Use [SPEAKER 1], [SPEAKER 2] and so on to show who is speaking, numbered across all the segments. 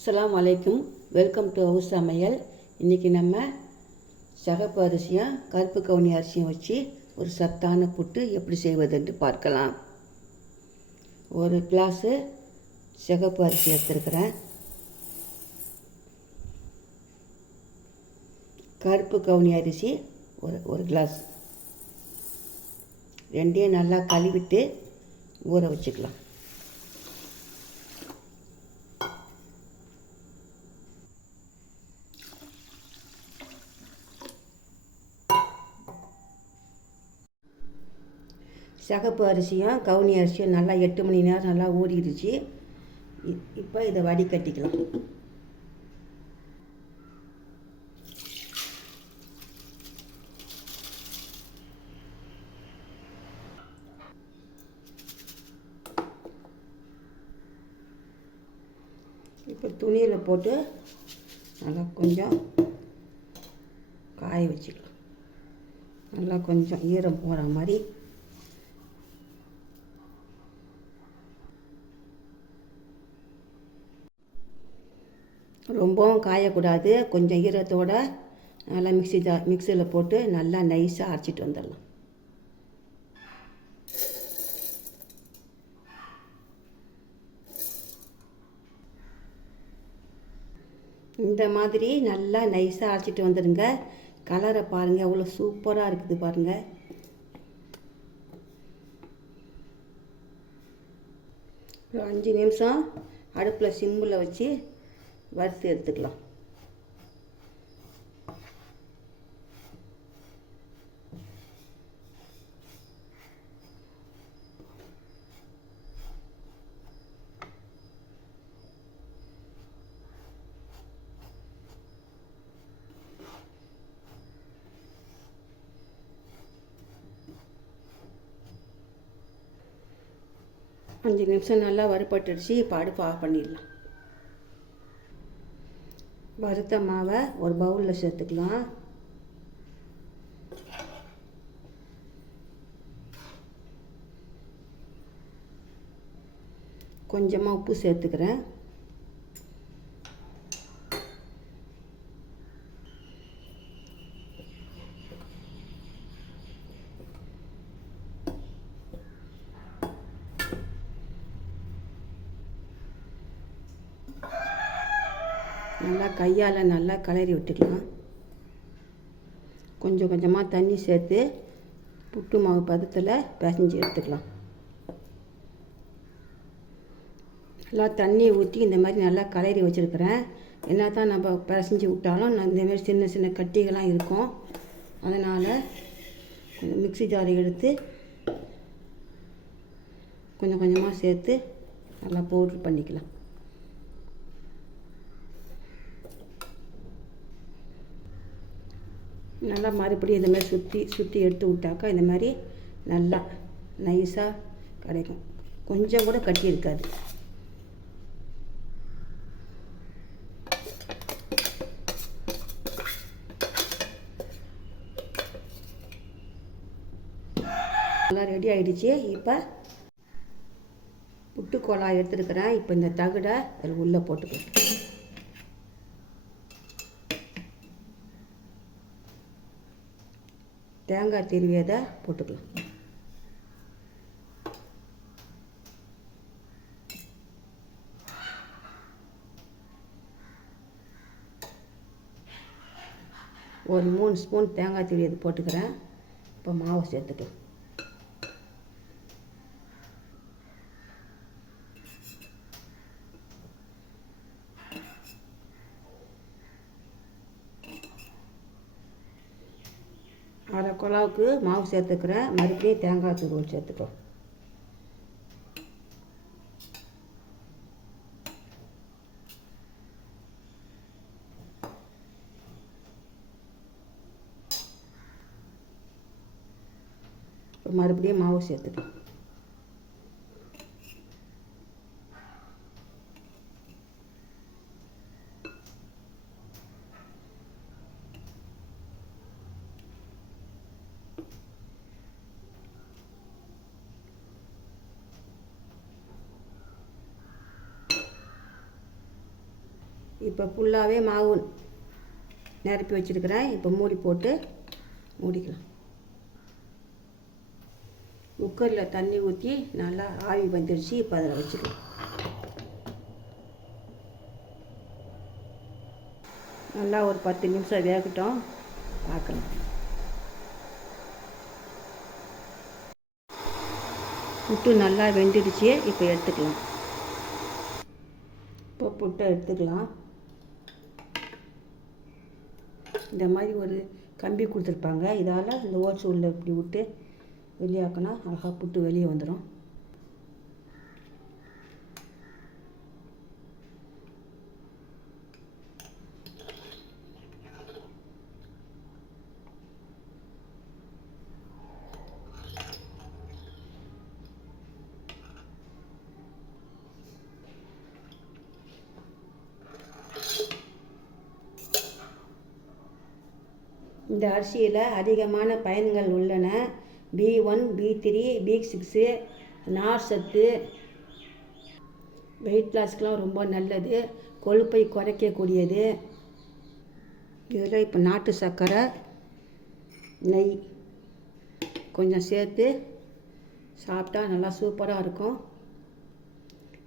[SPEAKER 1] அஸ்லாம் வலைக்கும் welcome to house சமையல் இன்றைக்கி நம்ம சகப்பு அரிசியும் கருப்பு கவுனி அரிசியும் வச்சு ஒரு சத்தான புட்டு எப்படி செய்வதுன்னு பார்க்கலாம் ஒரு கிளாஸு சிகப்பு அரிசி எடுத்துருக்கிறேன் கருப்பு கவுனி அரிசி ஒரு ஒரு கிளாஸ் ரெண்டையும் நல்லா கழுவிட்டு ஊற வச்சுக்கலாம் சிகப்பு அரிசியும் கவுனி அரிசியும் நல்லா எட்டு மணி நேரம் நல்லா ஊறிடுச்சு. இப்போ இதை வடிகட்டிக்கலாம் இப்போ துணியில் போட்டு நல்லா கொஞ்சம் காய வச்சுக்கலாம். நல்லா கொஞ்சம் ஈரம் போகிற மாதிரி ரொம்பவும் காயக்கூடாது. கொஞ்சம் ஈரத்தோட நல்லா மிக்ஸி ஜா மிக்சியில் போட்டு நல்லா நைஸாக அரைச்சிட்டு வந்துடலாம். இந்த மாதிரி நல்லா நைஸாக அரைச்சிட்டு வந்துடுங்க. கலரை பாருங்கள் அவ்வளோ சூப்பராக இருக்குது பாருங்கள் ஒரு அஞ்சு நிமிஷம் அடுப்பில் சிம்மில் வச்சு வறுத்து எடுத்துக்கலாம். அஞ்சு நிமிஷம் நல்லா வறுபட்டுடுச்சு. இப்போ அடுப்பு ஆஃப் பண்ணிடலாம். வறுத்த மாவை ஒரு பவுலில் சேர்த்துக்கலாம். கொஞ்சமாக உப்பு சேர்த்துக்கிறேன். நல்லா கையால் நல்லா கலரி விட்டுக்கலாம். கொஞ்சம் கொஞ்சமாக தண்ணி சேர்த்து புட்டு மாவு பதத்தில் பிசைஞ்சு எடுத்துக்கலாம். நல்லா தண்ணி ஊற்றி இந்த மாதிரி நல்லா கலரி வச்சுருக்கிறேன். என்ன தான் நம்ம பிசைஞ்சு விட்டாலும் நான் இந்த மாதிரி சின்ன சின்ன கட்டிகள்லாம் இருக்கும். அதனால் மிக்சி மிக்ஸி ஜாரை எடுத்து கொஞ்சம் கொஞ்சமாக சேர்த்து நல்லா பவுட்ரு பண்ணிக்கலாம். நல்லா மறுபடியும் இந்த மாதிரி சுற்றி சுற்றி எடுத்து விட்டாக்கா இந்த மாதிரி நல்லா நைஸாக கிடைக்கும். கொஞ்சம் கூட கட்டி இருக்காது. நல்லா ரெடி ஆகிடுச்சி இப்போ புட்டு கோலா எடுத்துருக்கிறேன். இப்போ இந்த தகடை அதில் உள்ளே போட்டுக்கலாம் தேங்காய் திருவியதை போட்டுக்கலாம். ஒரு மூணு ஸ்பூன் தேங்காய் திருவியது போட்டுக்கிறேன். இப்போ மாவு சேர்த்துக்கலாம். குழாவுக்கு மாவு சேர்த்துக்கிறேன் மறுபடியும் தேங்காய் துருவல் சேர்த்துக்கோ. மறுபடியும் மாவு சேர்த்துக்கலாம் இப்போ ஃபுல்லாகவே மாவு நிரப்பி வச்சுருக்கிறேன். இப்போ மூடி போட்டு மூடிக்கலாம். குக்கரில் தண்ணி ஊற்றி நல்லா ஆவி வந்துருச்சு. இப்போ அதில் வச்சுக்கலாம். நல்லா ஒரு பத்து நிமிஷம் வேகட்டும். பார்க்கலாம். புட்டு நல்லா வெந்துடுச்சு. இப்போ எடுத்துக்கலாம். இப்போ புட்டை எடுத்துக்கலாம். இந்த மாதிரி ஒரு கம்பி கொடுத்துருப்பாங்க. இதால் இந்த ஓட்ஸ் உள்ளே இப்படி விட்டு வெளியாக்கினா அழகாக புட்டு வெளியே வந்துடும் இந்த அரிசியில் அதிகமான பயன்கள் உள்ளன. B one B three B six நார் சத்து வெயிட் லாஸ்க்கெலாம் ரொம்ப நல்லது. கொழுப்பை குறைக்கக்கூடியது. இதில் இப்போ நாட்டு சர்க்கரை நெய் கொஞ்சம் சேர்த்து சாப்பிட்டா நல்லா சூப்பராக இருக்கும்.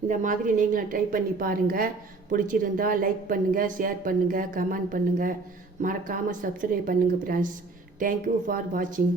[SPEAKER 1] இந்த மாதிரி நீங்களும் ட்ரை பண்ணி பாருங்கள் பிடிச்சிருந்தா லைக் பண்ணுங்கள் ஷேர் பண்ணுங்கள் கமெண்ட் பண்ணுங்கள் மறக்காமல் சப்ஸ்கிரைப் பண்ணுங்கள் ஃப்ரெண்ட்ஸ் தேங்க்யூ ஃபார் வாட்சிங்